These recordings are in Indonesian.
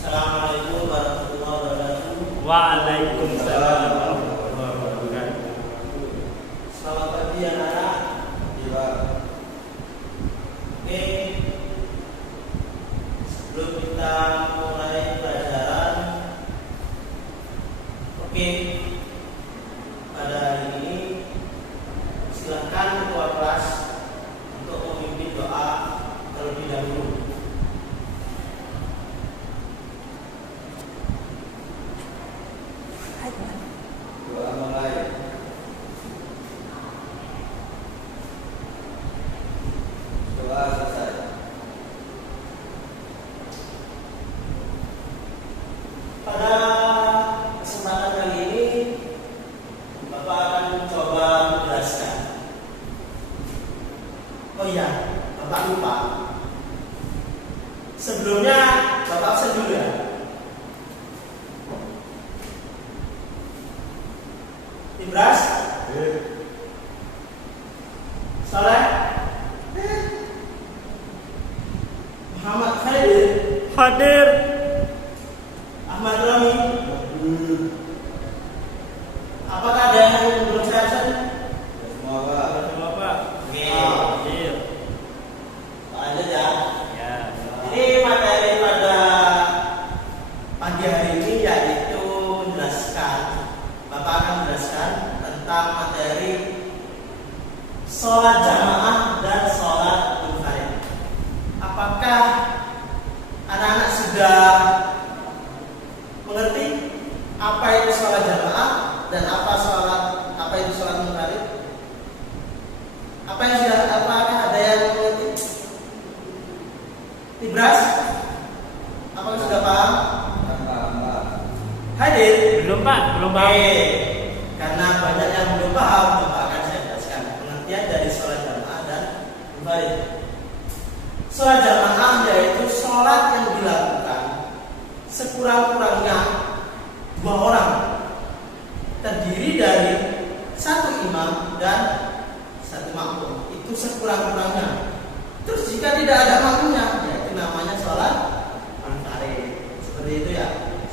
Assalamualaikum warahmatullahi wabarakatuh. Waalaikumsalam warahmatullahi wabarakatuh. Selamat pagi anak-anak. Iya. Oke, sebelum kita mulai pelajaran, pada hari ini silakan ketua kelas untuk memimpin doa terlebih dahulu. Doa mulai. Doa selesai. Pada kesempatan kali ini Bapak akan mencoba menjelaskan. Oh iya, Bapak lupa. Sebelumnya Bapak absen dulu ya. Ibras, Saleh, Muhammad Khalid, Hadir. Ahmad Rami. Apakah ada yang belum saya absen? Semua Pak. Semua Pak. Oke. Hadir. Lanjut ya. Ya. Ini materi pada pagi hari ini yaitu menjelaskan, Bapak akan menjelaskan tentang materi sholat jamaah dan sholat munfarid. Apakah anak-anak sudah mengerti apa itu sholat jamaah dan apa itu sholat munfarid? Apakah ada yang mengerti? Ibras, apakah sudah paham? Pak. Hadir. Belum Pak, belum paham. Karena banyak yang belum paham, Bapak akan saya jelaskan pengertian dari sholat jamaah dan munfarid. Sholat jamaah yaitu sholat yang dilakukan sekurang-kurangnya 2 orang, terdiri dari 1 imam dan 1 makmum. Itu sekurang-kurangnya. Terus jika tidak ada makmumnya, yaitu namanya sholat munfarid. Seperti itu ya.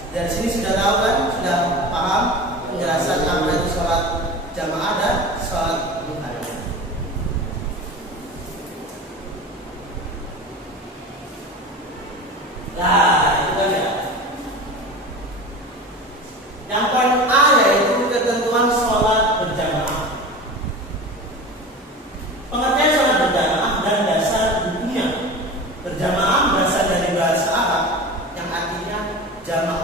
Dari sini sudah tahu kan? Sudah paham penjelasan apa itu sholat jamaah dan sholat munfarid. Nah, itu kan ya. Yang poin A yaitu ketentuan sholat berjamaah. Pengertian sholat berjamaah dan dasar hukumnya. Berjamaah berasal dari bahasa Arab yang artinya jamak,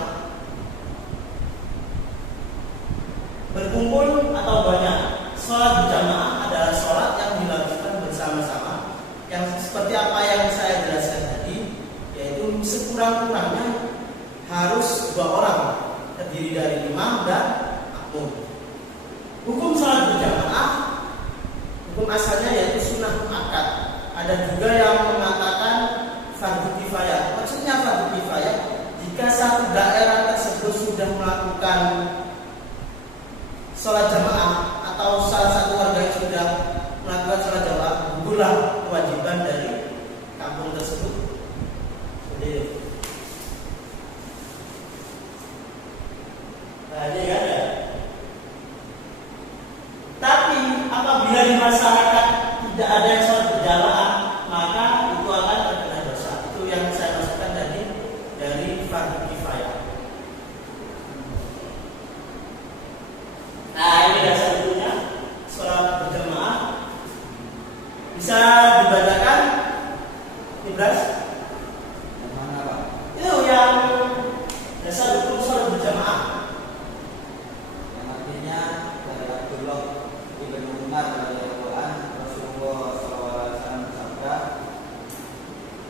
berkumpul atau banyak. Sholat berjamaah adalah sholat yang dilakukan bersama-sama, yang seperti apa yang saya jelaskan tadi, yaitu sekurang-kurangnya harus 2 orang, terdiri dari imam dan makmum. Hukum sholat berjamaah, hukum asalnya yaitu sunnah muakkad. Ada juga yang mengatakan fardu kifayah. Maksudnya fardu kifayah jika satu daerah tersebut sudah melakukan sholat jamaah atau salah satu warga yang sudah melakukan sholat jamaah, gugurlah kewajiban dari kampung tersebut. Jadi, dari fardu kifayah. Nah, ini dasar hukumnya. Sholat berjamaah bisa dibacakan Ibras. Yang mana Pak? Itu yang dasar hukum sholat berjamaah. Yang artinya dari Abdullah bin Umar radhiyallahu anhu, Rasulullah SAW bersabda,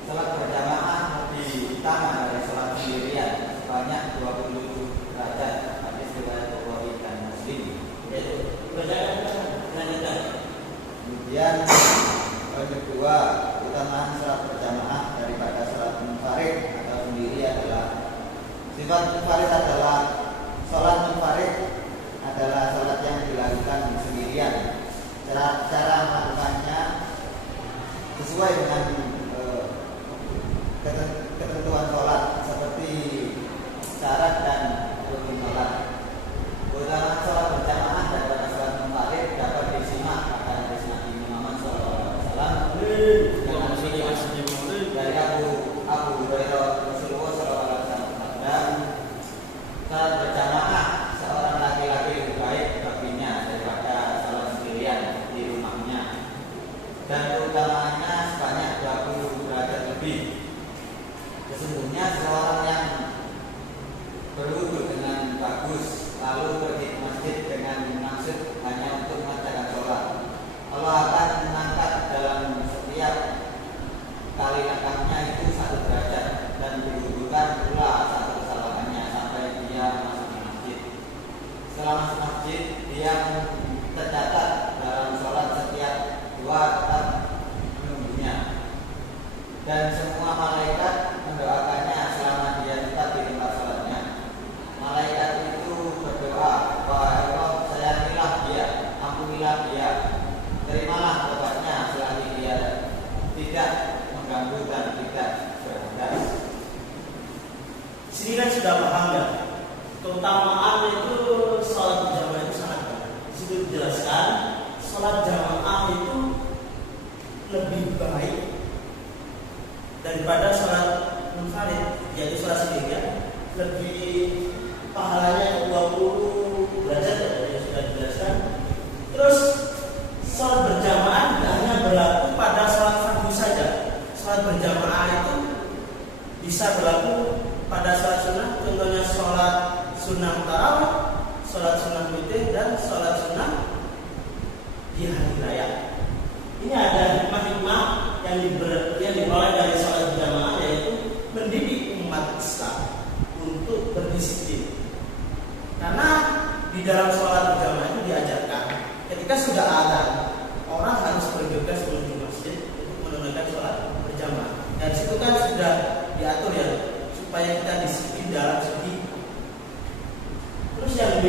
salat berjamaah lebih utama dari salat sendirian sebanyak 27 derajat. Hadis riwayat Bukhari dan Muslim. Yaitu dibacakan lanjutan. Kemudian poin kedua, keutamaan salat berjamaah daripada salat munfarid atau sendiri adalah sifat munfarid adalah salat munfarid adalah salat yang dilakukan sendirian. Cara melakukannya sesuai dengan ketentuan sholat seperti syarat dan rukun sholat. Keutamaan sholat berjamaah daripada sholat munfarid dapat disimak pada hadis Nabi Muhammad SAW dari Abu Hurairah, Rasulullah SAW bersabda, sholat berjamaah seorang laki-laki lebih baik baginya daripada sholat sendirian di rumahnya, dan keutamaannya sebanyak 20 derajat lebih. Sesungguhnya seorang yang berwudu dengan bagus lalu pergi ke masjid dengan maksud hanya untuk mengerjakan sholat, Allah akan mengangkat dalam setiap kali langkahnya itu 1 derajat dan digugurkan pula 1 kesalahannya sampai dia masuk di masjid. Setelah masuk masjid, dia tercatat dalam sholat setiap 2 rakaat menunggunya, dan semua malaikat mendoakannya selama dia tetap di tempat sholatnya. Malaikat itu berdoa, wahai Allah, sayangilah dia, ampunilah dia, terimalah tobatnya selagi dia tidak mengganggu dan tidak berhadas. Di sini kan sudah paham ya, keutamaan itu sholat berjamaah itu sangat banyak. Di situ dijelaskan sholat jamaah itu lebih baik daripada sholat munfarid, yaitu sholat sendirian. Lebih pahalanya 20 derajat ya, sudah dijelaskan. Terus sholat berjamaah tidak hanya berlaku pada sholat fardu saja. Sholat berjamaah itu bisa berlaku pada sholat sunnah, contohnya sholat sunnah tarawih, sholat sunnah witir, dan sholat sunnah di hari raya. Ini ada hikmah-hikmah yang diperoleh dari sholat berjamaah, yaitu mendidik umat Islam untuk berdisiplin. Karena di dalam sholat berjamaah itu diajarkan ketika sudah ada orang harus bergegas menuju masjid untuk menunaikan sholat berjamaah. Dan situ kan sudah diatur ya supaya kita disiplin dalam segi. Terus yang B,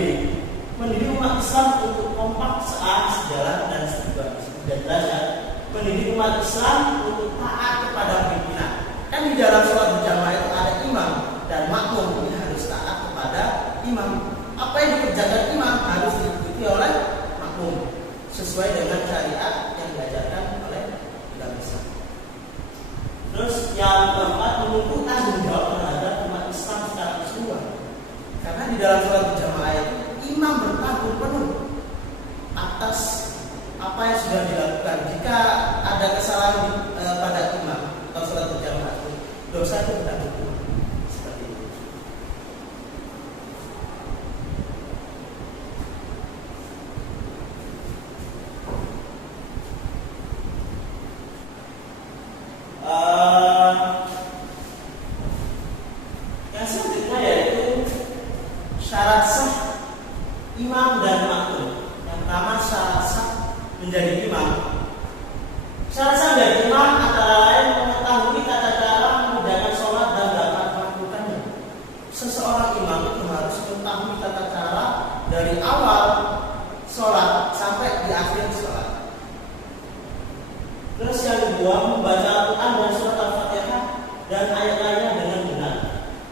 mendidik umat Islam untuk kompak, searah, sejalan, dan derajat. Mendidik umat Islam untuk taat kepada pimpinan. Kan di dalam sholat berjamaah itu ada imam dan makmum, ini harus taat kepada imam. Apa yang dikerjakan imam harus diikuti oleh makmum sesuai dengan syariat yang diajarkan oleh agama Islam. Terus yang keempat, menumpuh tanggung jawab terhadap umat Islam secara keseluruhan. Karena di dalam sholat berjamaah itu imam bertanggung penuh atas apa yang sudah dilakukan. Jika ada kesalahan pada imam atau sholat berjamaah itu, dosa itu bertanggung penuh. Seperti itu. Yang selanjutnya yaitu syarat sah imam dan makmum. Yang pertama, syarat sah menjadi imam. Syarat sah menjadi imam antara lain mengetahui tata cara mengerjakan sholat dan dapat melakukannya. Seseorang imam itu harus mengetahui tata cara dari awal sholat sampai di akhir sholat. Terus yang kedua, membaca Al-Quran dan surat Al-Fatihah dan ayat lainnya dengan benar.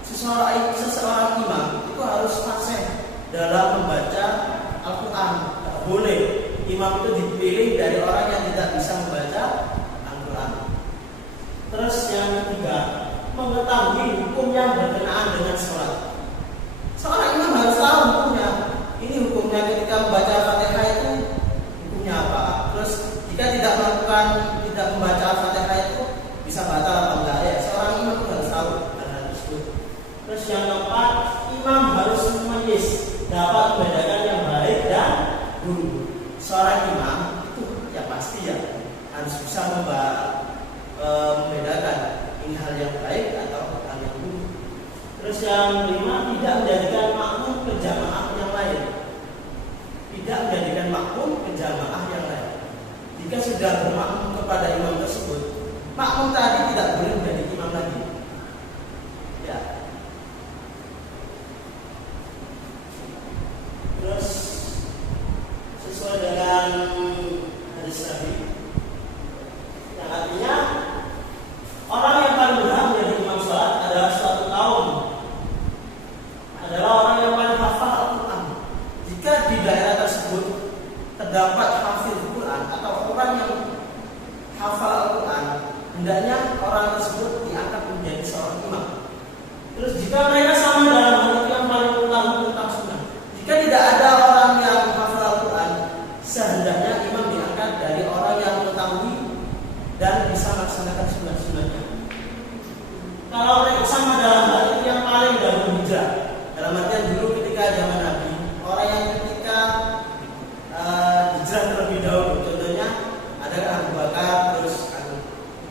Seseorang imam itu harus fasih dalam membaca Al-Quran. Tak boleh imam itu dipilih dari orang yang tidak bisa membaca mengetahui hukum yang berkenaan dengan sholat. Seorang imam harus tahu hukumnya. Ini hukumnya ketika membaca Fatihah itu hukumnya apa. Terus jika tidak membaca Fatihah itu bisa batal atau enggak ya. Seorang imam harus tahu hal tersebut. Terus yang keempat, imam harus memayis, dapat membedakan yang baik dan buruk. Seorang imam itu ya pasti ya harus bisa membedakan ini hal yang baik atau hal yang buruk. Terus yang kelima, tidak menjadikan makmum ke jamaah yang lain. Tidak menjadikan makmum ke jamaah yang lain. Jika sudah bermakmum kepada imam tersebut, makmum tadi tidak boleh menjadi imam lagi. Ya. Terus sesuai dengan hadis Nabi, yang artinya orang yang paling berhak menjadi imam sholat adalah suatu kaum, adalah orang yang paling hafal Al-Quran. Jika di daerah tersebut terdapat hafil Al-Quran atau orang yang hafal Al-Quran, hendaknya orang tersebut diangkat menjadi seorang imam. Terus jika mereka sama dalam hal itu yang paling utama tentang sunnah, jika tidak ada orang yang hafal Al-Quran, sehendaknya imam diangkat dari orang yang mengetahui dan bisa melaksanakan sunnah-sunnahnya. Kalau mereka sama dalam hal itu yang paling dahulu hijrah, dalam artian dulu ketika zaman Nabi, orang yang ketika hijrah terlebih dahulu, contohnya ada Abu Bakar, terus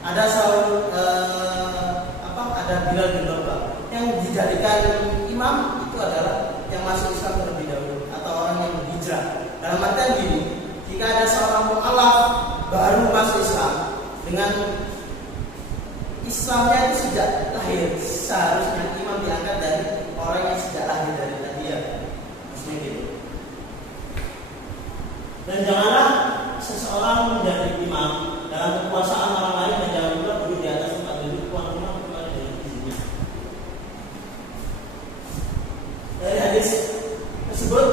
ada ada Bilal bin Rabah yang dijadikan imam, itu adalah yang masuk Islam terlebih dahulu atau orang yang hijrah. Dalam artian gini, jika ada seorang mu'alaf baru masuk Islam dengan Islamnya itu sejak lahir, seharusnya imam diangkat dari orang yang sejak lahir dari dia. Maksudnya gitu. Dan janganlah seseorang menjadi imam dalam kekuasaan orang lain dan jangan pula duduk di atas tempat duduk tuan rumah kecuali dengan izinnya. Dari hadis tersebut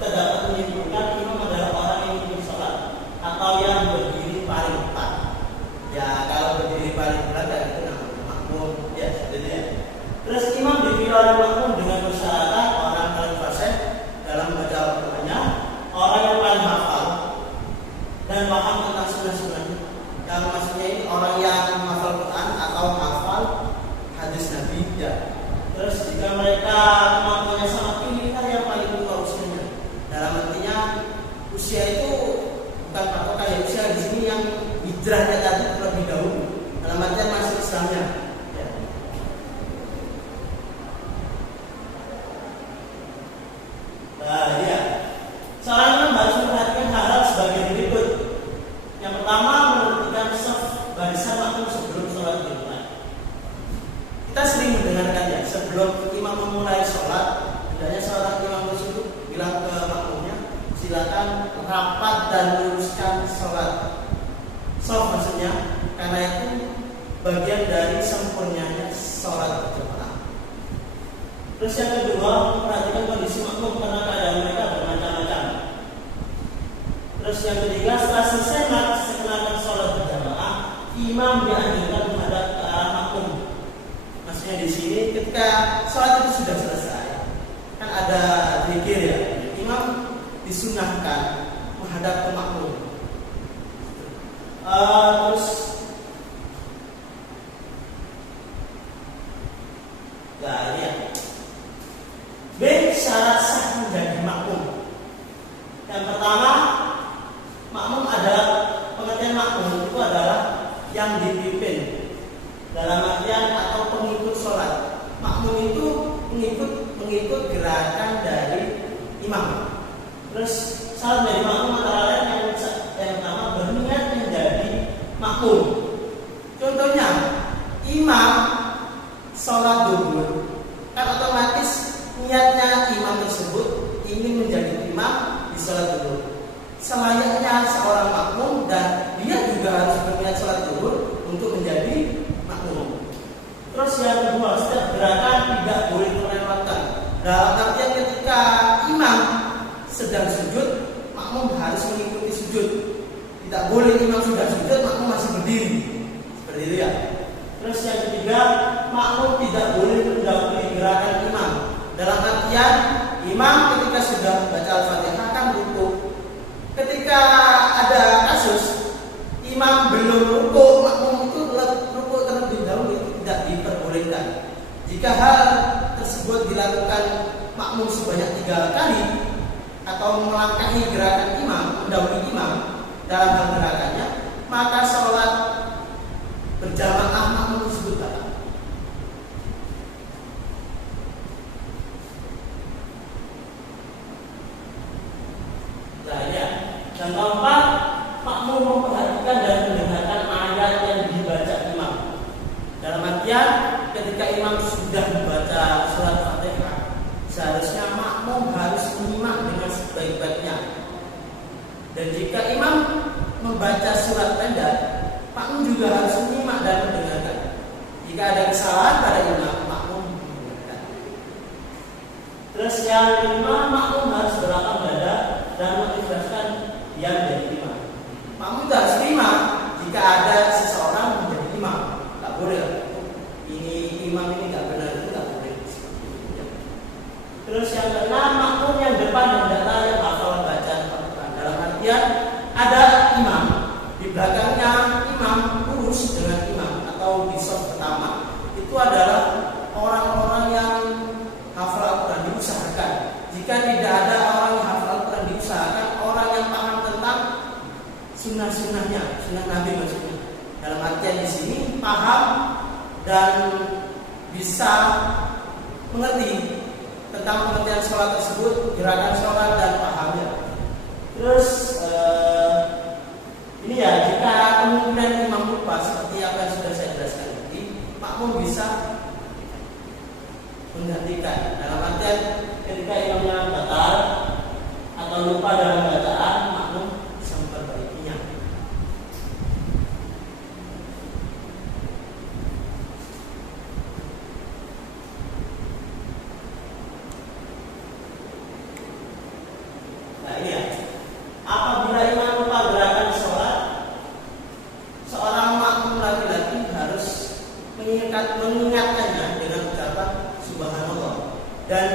terdapat menyimpulkan imam adalah orang yang ingin sholat atau yang berdiri paling tepat. Ya kalau berdiri paling belakang itu namanya makmum, ya jadi ya. Terus imam dipilih oleh makmum dengan persyaratan orang paling fasih dalam membaca Al-Qur'annya, orang yang paling hafal dan paham tentang sunnah-sunnahnya. Yang maksudnya ini orang yang hafal Quran atau hafal hadis Nabi ya. Terus jika mereka kemampuannya sangat tinggi, kan yang paling tua usianya. Dalam artinya usia itu bukan patokan ya, usia di sini yang hijrahnya tadi terlebih dahulu. Dalam artian masuk Islamnya. Ya. Nah, ya. Seorang imam harus memperhatikan hal-hal sebagai berikut. Yang pertama, menentukan barisan makmum sebelum sholat dimulai. Kita sering mendengarkan ya, sebelum imam memulai sholat, hendaknya seorang imam tersebut bilang ke makmumnya, silakan rapat dan luruskan sholat. Maksudnya, karena itu bagian dari sempurnanya sholat berjamaah. Terus yang kedua, memperhatikan kondisi makmum karena keadaan mereka bermacam-macam. Terus yang ketiga, setelah selesai melaksanakan sholat berjamaah, imam dianjurkan menghadap ke arah makmum. Maksudnya di sini ketika sholat itu sudah selesai, kan ada zikir ya, imam disunahkan menghadap ke makmum. Terus nah ini ya. B. Syarat sah menjadi makmum. Yang pertama, makmum adalah, pengertian makmum itu adalah yang dipimpin, dalam artian atau pengikut sholat. Makmum itu mengikut gerakan dari imam. Terus syarat menjadi makmum antara lain yang pertama berniat menjadi makmum. Contohnya, imam sholat zuhur, kan otomatis niatnya imam tersebut ingin menjadi imam di sholat zuhur. Selayaknya seorang makmum dan dia juga harus berniat sholat zuhur untuk menjadi makmum. Terus yang kedua, setiap gerakan tidak boleh terlewatkan. Dalam artian ketika imam sedang sujud, makmum harus mengikuti sujud. Tidak boleh imam sudah sujud, makmum masih berdiri. Seperti itu ya. Terus yang ketiga, makmum tidak artian imam ketika sudah membaca Al-Fatihah kan ruku. Ketika ada kasus imam belum ruku, makmum itu ruku terlebih dahulu, itu tidak diperbolehkan. Jika hal tersebut dilakukan makmum sebanyak 3 kali atau melangkahi gerakan imam, mendahului imam dalam hal gerakannya, maka sholat berjamaah makmum tersebut batal. Nah, ya. Dan keempat, makmum memperhatikan dan mendengarkan ayat yang dibaca imam. Dalam artian, ketika imam sudah membaca surat Fatihah, seharusnya makmum harus menyimak dengan sebaik-baiknya. Dan jika imam membaca surat pendek, makmum juga harus menyimak dan mendengarkan. Jika ada kesalahan pada imam, makmum mendengarkan. Terus yang kelima, makmum harus berlapang dada dan mengikhlaskan yang menjadi imam. Makmum harus terima jika ada seseorang menjadi imam. Tak boleh. Ini imam ini tak benar, itu tak boleh. Terus yang keenam, makmum yang depan hendaklah yang hafal bacaan Al-Quran. Dalam artian ada imam, di belakangnya imam lurus dengan imam atau di saf pertama. Itu adalah orang-orang yang hafal Al-Quran, diusahakan. Jika tidak ada orang yang hafal Al-Quran, diusahakan orang yang paham tentang sunnah-sunnahnya, sunnah Nabi maksudnya. Dalam artian di sini paham dan bisa mengerti tentang pengertian sholat tersebut, gerakan sholat dan pahamnya. Terus ini ya, jika kemungkinan imam lupa seperti apa yang sudah saya jelaskan tadi, makmum bisa menggantikan. Dalam artian ketika imamnya batal atau lupa dalam bacaan, makmum bisa memperbaikinya. Nah ini ya, apabila imam lupa gerakan sholat, seorang makmum laki-laki harus mengingatkannya dengan ucapan Subhanallah. Dan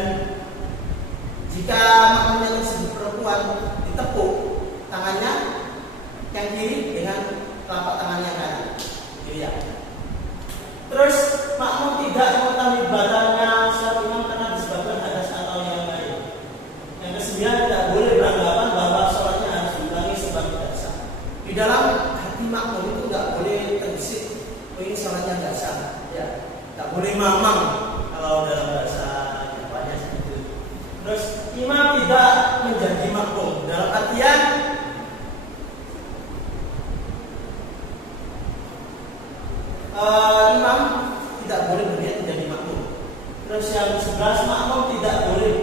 jika makmumnya tersebut perempuan, ditepuk tangannya yang kiri dengan telapak tangan yang kanan. Ya. Terus makmum tidak mengetahui batalnya sholat imam karena disebabkan hadas atau yang lain. Yang kesembilan, tidak boleh beranggapan bahwa sholatnya harus diulangi sebab tidak sah. Di dalam hati makmum itu tidak boleh terbesit, oh ini sholatnya tidak sah. Ya, tidak boleh mamang kalau dalam bahasa Jawanya seperti itu. Terus imam tidak menjadi makmum dalam artian imam tidak boleh berniat menjadi makmum. Terus yang 11, makmum tidak boleh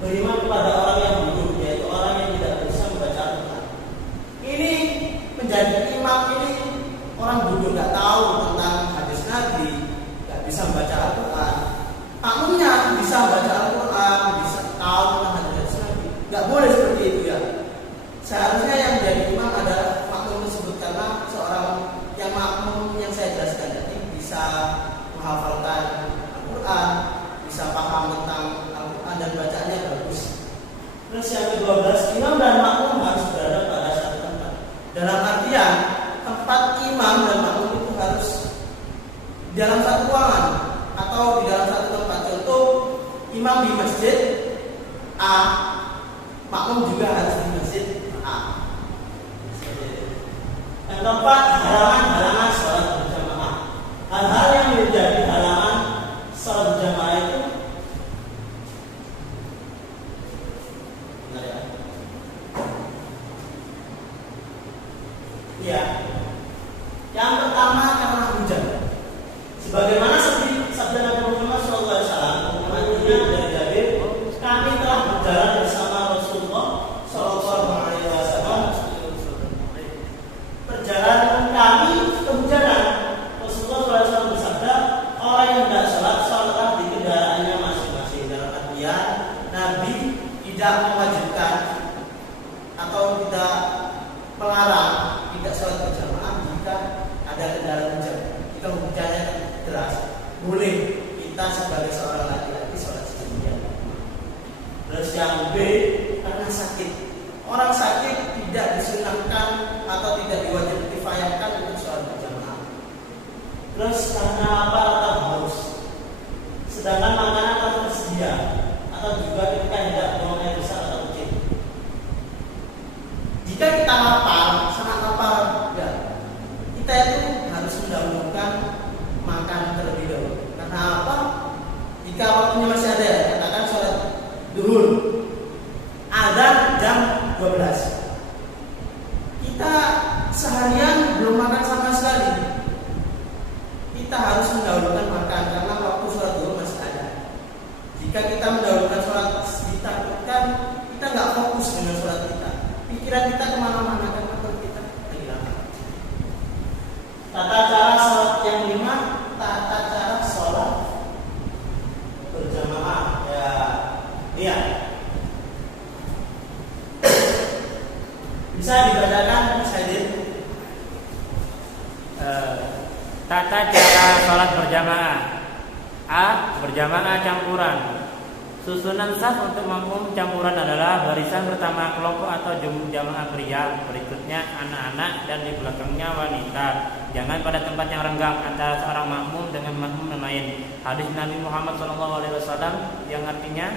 beriman kepada orang yang bodoh, yaitu orang yang tidak bisa membaca Al-Quran. Ini menjadi imam ini orang bodoh, nggak tahu tentang hadis Nabi, nggak bisa membaca Al-Quran. Makmumnya bisa membaca Al-Quran, bisa tahu tentang hadis Nabi, nggak boleh seperti itu ya. Seharusnya yang menjadi imam adalah makmum tersebut, karena seorang yang makmum yang saya jelaskan tadi bisa menghafalkan Al-Quran, bisa paham tentang Al-Quran dan bacaannya bagus. Terus yang ke-12, imam dan makmum harus berada pada satu tempat. Dalam artian tempat imam dan makmum itu harus di dalam satu ruangan atau di dalam satu tempat. Contoh, imam di masjid A, makmum juga harus di masjid A. Yang keempat, halangan sholat berjamaah. Hal-hal yang menjadi halangan sholat berjamaah itu benar ya? Iya. Yang pertama karena hujan. Sebagaimana sabda Nabi Muhammad SAW, dari Jabir, kami telah berjalan bersama Rasulullah SAW. Perjalanan kami kehujanan. Rasulullah SAW bersabda, orang yang tidak sholat, sholatlah di kendaraan sedangkan makanan telah tersedia, atau juga ketika hendak buang air besar atau kecil. Jika kita lapar, sangat lapar, ya, kita itu harus mendahulukan makan terlebih dahulu. Karena apa? Jika waktunya masih ada, katakan sholat duhur, azan jam 12. Kita seharian belum makan sama sekali. Kita harus mendahulukan makan karena waktu sholat duhur masih ada. Jika kita mendahulukan sholat, ditakutkan kita nggak fokus dengan sholat kita. Pikiran kita kemana-mana karena perut kita hilang. Tata cara sholat yang kelima, tata cara sholat berjamaah. Ya, lihat. Bisa dibacakan, Saidin? Tata cara sholat berjamaah. A. Berjamaah campuran. Susunan saf untuk makmum campuran adalah barisan pertama kelompok atau jamaah pria, berikutnya anak-anak, dan di belakangnya wanita. Jangan pada tempat yang renggang antara seorang makmum dengan makmum yang lain. Hadis Nabi Muhammad SAW yang artinya,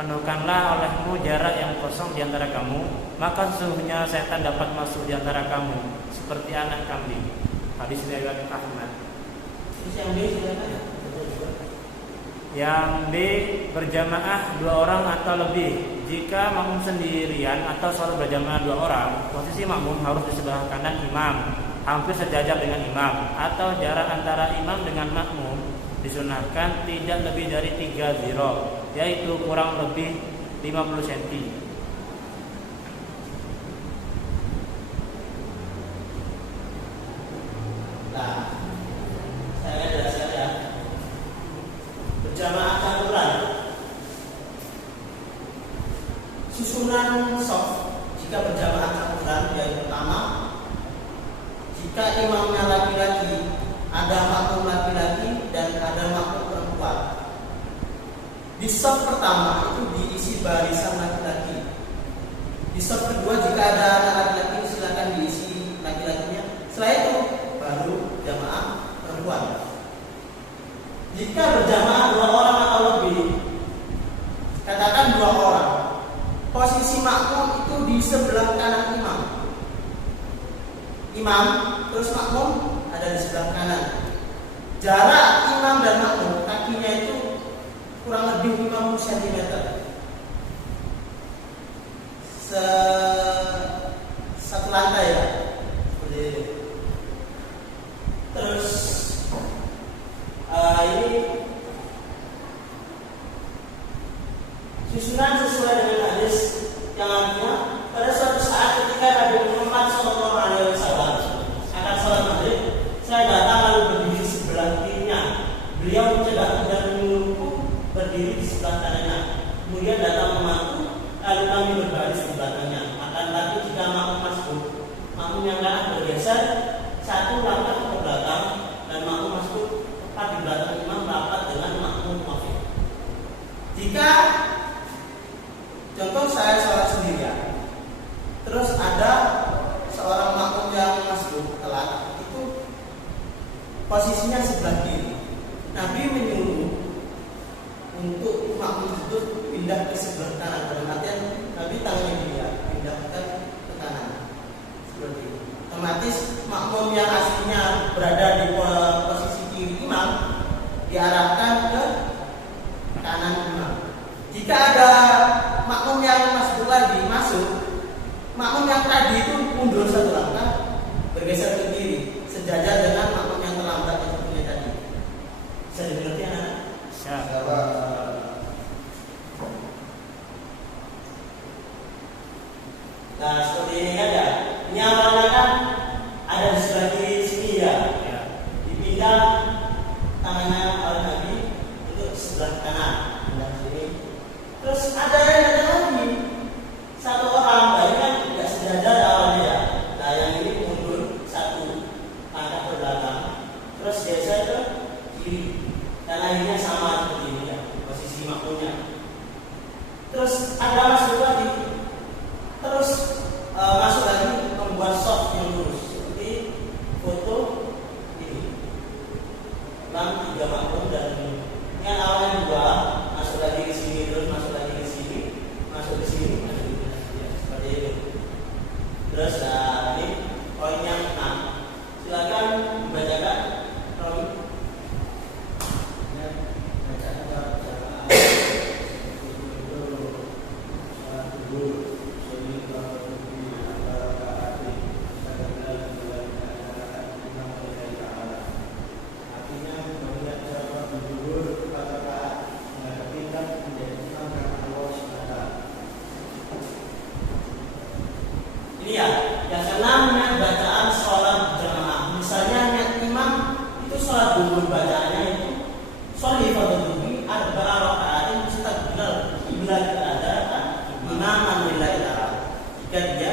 penuhkanlah olehmu jarak yang kosong di antara kamu, maka sesungguhnya setan dapat masuk di antara kamu seperti anak kambing. Hadis riwayat Ahmad. Terus yang B silakan. Yang B, berjamaah 2 orang atau lebih. Jika makmum sendirian atau sholat berjamaah 2 orang, posisi makmum harus di sebelah kanan imam, hampir sejajar dengan imam, atau jarak antara imam dengan makmum disunahkan tidak lebih dari 3 ziro, yaitu kurang lebih 50 cm. Nah, saya jelaskan ya. Berjamaah campuran. Susunan shaf jika berjamaah campuran yang pertama, jika imamnya laki-laki, ada makmum laki-laki dan ada makmum perempuan. Di shaf pertama itu diisi barisan laki-laki. Di shaf kedua jika ada anak laki-laki silakan diisi laki-lakinya. Setelah itu baru jamaah perempuan. Jika berjamaah 2 orang atau lebih, katakan 2 orang, posisi makmum itu di sebelah kanan imam. Imam terus makmum ada di sebelah kanan. Jarak imam dan makmum kakinya itu kurang lebih 50 cm. Satu lantai ya. Seperti itu. Terus ini susunan sesuai dengan hadis yang artinya pada suatu saat ketika Nabi Muhammad SAW akan sholat maghrib, saya datang lalu berdiri sebelah kirinya. Beliau mencegahku dan menyuruhku berdiri di sebelah kanannya. Kemudian datang membantu, lalu kami berbaris di belakangnya. Akan tetapi jika makmum masuk, makmum yang kanan bergeser 1 langkah ke belakang dan makmum masuk tepat di belakang imam rapat dengan makmum muafik. Jika contoh saya sholat sendirian, terus ada seorang makmum yang masuk telat, itu posisinya sebelah kiri. Nabi menyuruh untuk makmum itu pindah ke sebelah kanan. Dalam artian Nabi tangannya dia pindahkan ke kanan seperti itu. Otomatis makmum yang aslinya berada di posisi kiri imam diarahkan ke kanan imam. Jika ada makmum yang masuk lagi makmum yang tadi itu mundur 1 langkah, bergeser ke kiri, sejajar dengan makmum yang terlambat yang punya tadi. Bisa dimengerti anak? Siapa? Nah seperti ini kan ya. Ini awalnya kan ada di sebelah kiri sini ya. Dipindah tangannya oleh Nabi untuk sebelah kanan, pindah sini. Terus ada yang datang lagi 1 orang, ini kan tidak sejajar awalnya ya. Nah yang ini mundur 1 langkah ke belakang, terus geser ke kiri, dan akhirnya sama seperti ini ya posisi makmumnya. Terus ada masuk lagi, terus masuk lagi membuat shot yang lurus seperti foto ini. 3 makmum dan yang awalnya Terus ini poin yang 6. Silakan dibacakan. Romi. Ini ya, yang keenam niat bacaan sholat jamaah. Misalnya niat imam itu sholat duhur, bacaannya itu sholli fardhu arba'a raka'atin mustaqbilal qiblat keadaan imaman lillahi ta'ala. Jika dia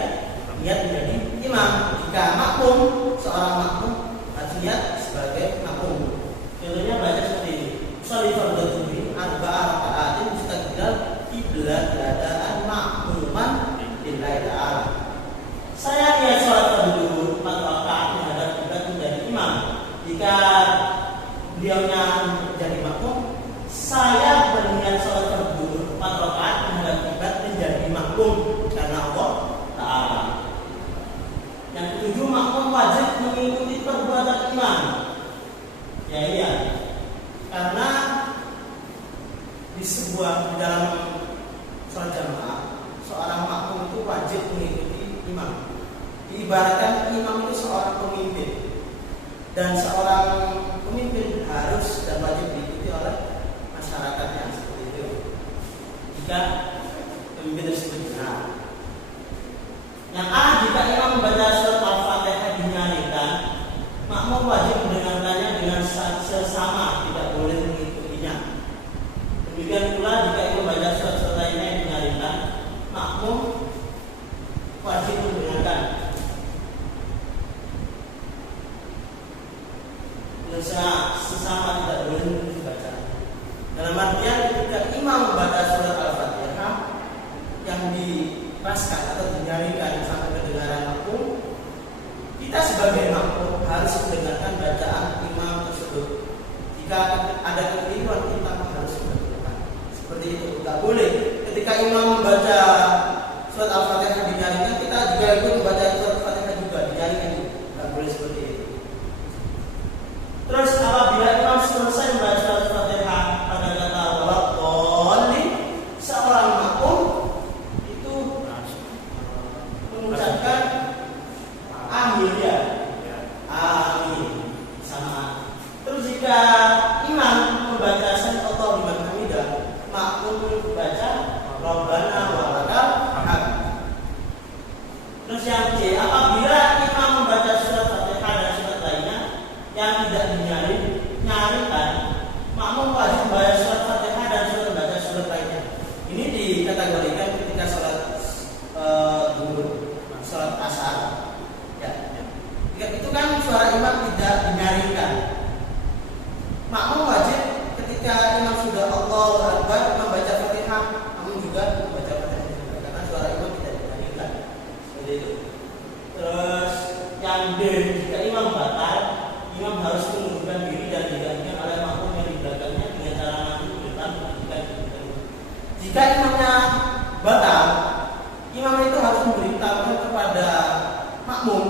niat menjadi imam, jika makmum, seorang makmum harus niat sebagai makmum. Contohnya baca seperti ini. Sholli fardhu arba'a raka'atin mustaqbilal qiblat keadaan makmuman lillahi ta'ala. Saya niat sholat berdua 4 rakaat menghadap kiblat menjadi imam. Jika beliaunya menjadi makmum, saya berniat sholat berdua 4 rakaat menghadap kiblat menjadi makmum karena Allah Ta'ala. Yang ketujuh, makmum wajib mengikuti perbuatan imam. Ya iya, karena di dalam sholat jamaah seorang makmum itu wajib mengikuti imam. Diibaratkan imam itu seorang pemimpin, dan seorang pemimpin harus dan wajib diikuti oleh masyarakatnya seperti itu. Jika pemimpin tersebut benar. Yang A, jika imam membaca surat Al-Fatihah dinyanyikan, makmum wajib mendengarkannya dengan sesama, tidak boleh mengikutinya. Demikian pula jika imam membaca surat-surat lainnya yang dinyanyikan, makmum wajib mendengarkan. Sesama tidak boleh membaca. Dalam artian ketika imam membaca surat Al-Fatihah yang dipaskan atau dinyanyikan sampai kedengaran makmum, kita sebagai makmum harus mendengarkan bacaan imam tersebut. Jika ada kekeliruan, kita harus mendengarkan. Seperti itu, tidak boleh ketika imam membaca surat Al-Fatihah dinyanyikan, kita juga ikut membaca surat Al-Fatihah juga dinyanyikan. Tidak boleh seperti itu. Terus apabila imam selesai membaca surat Al-Fatihah pada kata waladhdallin, seorang makmum itu mengucapkan amin ya. Amin sama. Terus jika imam membaca sami Allahu liman hamidah, makmum membaca Rabbana wa lakal hamd. Terus yang C, apabila imam membaca surat Fatihah dan surat lainnya yang tidak dinyanyikan, makmum wajib membaca surat Fatihah dan membaca surat lainnya. Ini dikategorikan ketika sholat duhur, sholat asar. Ya. Itu kan suara imam tidak dinyanyikan. Makmum wajib ketika imam sudah Allahu Akbar membaca Fatihah, makmum juga membaca Fatihah karena suara imam tidak dinyanyikan. Seperti itu. Terus yang D, jika imam batal, imam harus mengundurkan diri dan digantikan oleh makmum yang di belakangnya dengan cara maju ke depan menghentikan. Jika imamnya batal, imam itu harus memberitahukan kepada makmum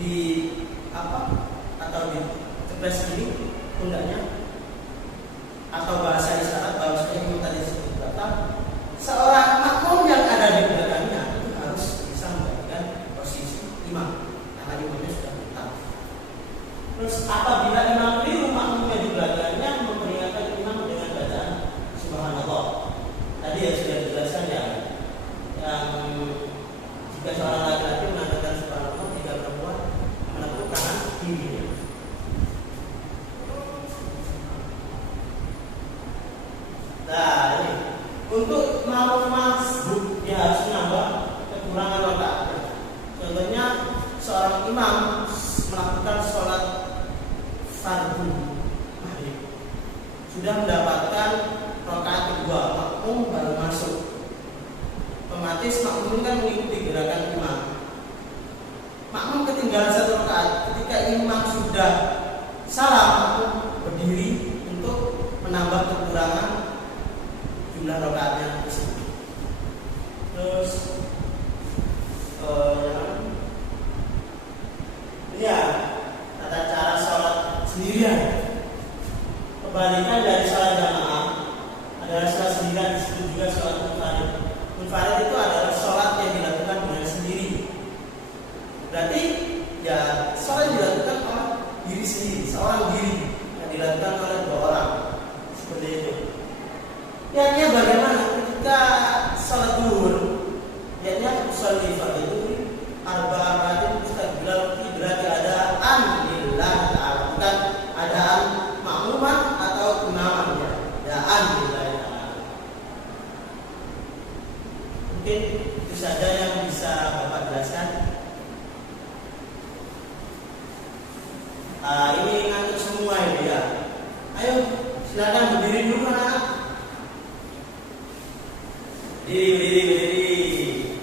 di atau di ceples ini pundaknya atau bahasa isyarat bahwa imam tadi disebut batal. Seorang makmum yang ada di belakangnya itu harus bisa menggantikan posisi imam karena imamnya sudah batal. Terus apabila imam keliru, makmumnya di belakangnya memperingatkan imam dengan bacaan Subhanallah. Tadi ya sudah dijelaskan ya, yang jika seorang laki-laki mengatakan Subhanallah, jika perempuan menepuk tangan kirinya. Nah, ini untuk makmum masbuk dia harus menambah kekurangan rakaat. Contohnya seorang imam melakukan sholat fardu maghrib, sudah mendapatkan rakaat kedua, makmum baru masuk. Otomatis makmum kan mengikuti gerakan imam. Makmum ketinggalan 1 rakaat, ketika imam sudah salam, makmum berdiri untuk menambah kekurangan jumlah rakaatnya tersebut. Terus yang kebalikan dari sholat jamaah adalah sholat sendirian, disebut juga sholat munfarid. Munfarid itu adalah sholat yang dilakukan dengan sendiri. Berarti ya sholat yang dilakukan oleh diri sendiri, seorang diri yang dilakukan oleh dua orang, seperti itu. Yakni bagaimana ketika sholat zuhur, yakni usolli fardhu arba'atin mustaqbilal qiblat adaan lillah ta'ala, bukan adaan makmuman atau imaman, ya adaan lillah ta'ala. Mungkin itu saja yang bisa Bapak jelaskan. Ini ngantuk semua ini ya. Ayo silakan berdiri dulu anak. Berdiri.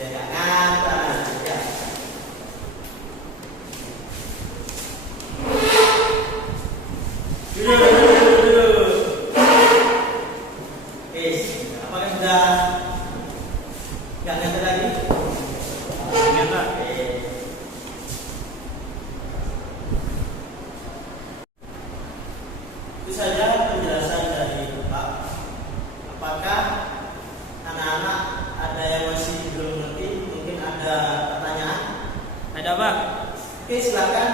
Ya ngantuk ya. Duduk. Apakah sudah nggak ngantuk lagi? Ngantuk. Itu saja penjelasan dari Bapak. Apakah anak-anak ada yang masih belum ngerti? Mungkin ada pertanyaan? Ada Pak? Oke, silakan.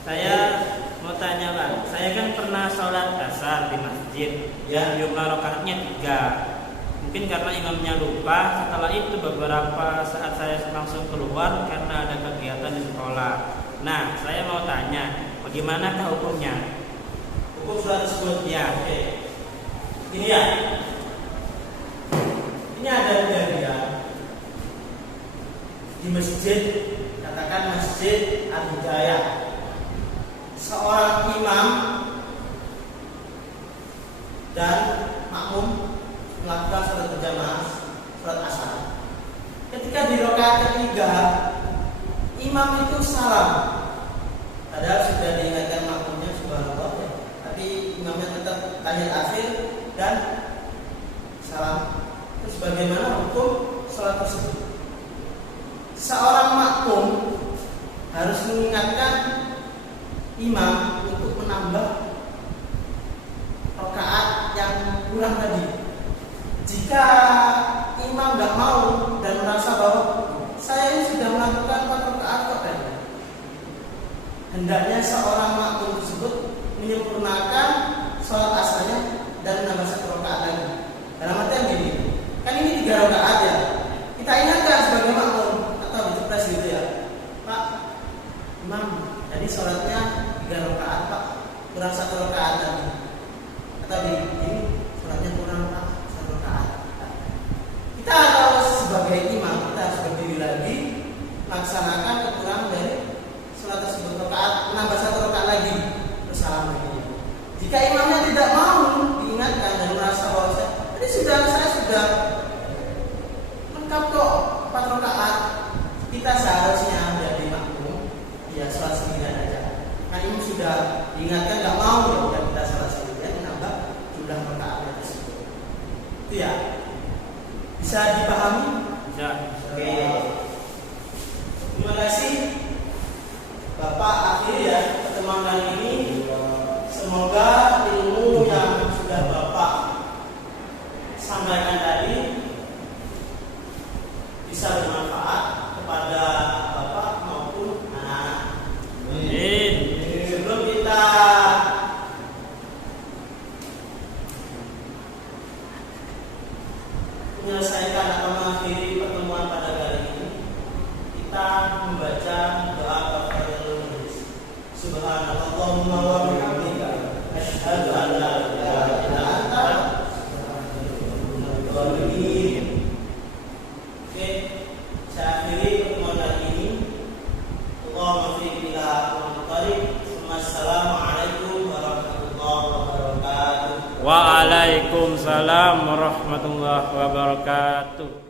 Saya mau tanya Pak, saya kan pernah sholat asar di masjid yang jumlah rakaatnya 3. Mungkin karena imamnya lupa, setelah itu beberapa saat saya langsung keluar karena ada kegiatan di sekolah. Nah, saya mau tanya, bagaimana hukumnya? Hukum sholat tersebut. Ya. Oke. Ini ya. Ini ada kejadian di masjid, katakan Masjid Al-Hidayah. Seorang imam dan makmum melakukan sholat berjamaah, sholat asar. Ketika di rakaat ketiga, imam itu salam. Padahal sudah diingatkan makmumnya subhanallah ya. Tapi imamnya tetap tahiyat akhir dan salam. Terus bagaimana hukum sholat tersebut? Seorang makmum harus mengingatkan imam untuk menambah rakaat yang kurang tadi. Jika imam nggak mau dan merasa bahwa saya ini sudah melakukan 4 rakaat kok tadi, hendaknya seorang makmum tersebut menyempurnakan sholat asarnya dan menambah 1 rakaat lagi. Dalam artian gini, kan ini 3 rakaat ya. Kita ingatkan sebagai makmum atau dicepres gitu ya, Pak Imam, jadi sholatnya 3 rakaat Pak, kurang 1 rakaat tadi. Atau ini sholatnya kurang Pak 1 rakaat. Kita harus sebagai imam kita harus berdiri lagi, laksanakan kekurangan dari sholat tersebut, rakaat menambah 1 rakaat lagi, terus salam lagi. Jika imamnya tidak mau diingatkan dan merasa bahwa saya sudah lengkap kok 4 rakaat, kita seharusnya menjadi makmum ya sholat sendirian aja. Kan ini sudah diingatkan nggak mau ya udah kita sholat sendirian, menambah jumlah rakaatnya tersebut. Itu ya, bisa dipahami? Bisa. Oke. Terima kasih Bapak akhir ya pertemuan kali ini. Semoga ilmu yang sudah Bapak sampaikan tadi bisa bermanfaat kepada Bapak maupun anak-anak. Amin. Sebelum kita menyelesaikan atau mengakhiri pertemuan pada kali ini, kita membaca doa kafaratul majlis. Subhanallahumma wa bihamdika asyhadu an la ilaha illa anta astaghfiruka wa atubu ilaik. Oke, saya akhiri pertemuan kali ini. Allahumma fi ila al-qarib. Wassalamualaikum warahmatullahi wabarakatuh. Waalaikumsalam warahmatullahi wabarakatuh.